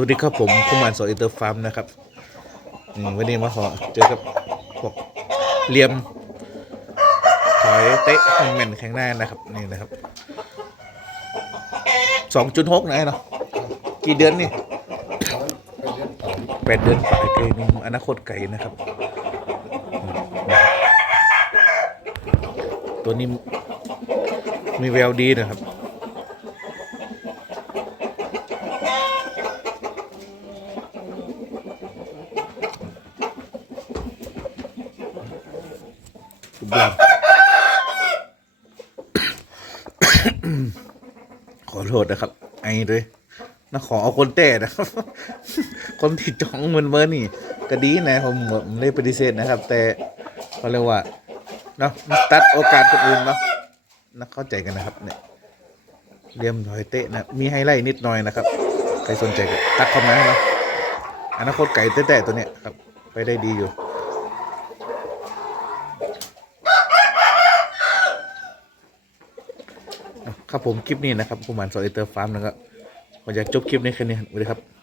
วัสดีครับผมคุมานโซอินเตอร์ฟาร์มนะครับวันนี้มาขอเจอกับพวกเหลี่ยมถอยเตะแม่นแข็งหน้านะครับนี่นะครับสองจุดหกนะเนาะกี่เดือนนี่แปดเดือนปลายเกยนี่อนาคตไก่นะครับ ตัวนี้มีแววดีนะครับ ขอโทษนะครับ ไอ้ด้วยนะขอเอาคนแต่นะครับ คนที่จ้องมันเมื่อนี่ก็ดีนะผมผมไม่ได้ปฏิเสธนะครับ แต่เขาเรียกว่าเนาะตัดโอกาสคนอื่นเนาะนะเข้าใจกันนะครับ เนี่ยเรียมถอยเตะนะมีไฮไลท์นิดหน่อยนะครับใครสนใจก็ตักเข้ามาเนาะอนาคตไก่แต่ๆตัวเนี้ยครับ ไปได้ดีอยู่ ครับผมคลิปนี้นะครับผมหมันสอเอเตอร์ฟาร์มนะครับผมอยากจบคลิปนี้แค่นี้สวัสดีครับ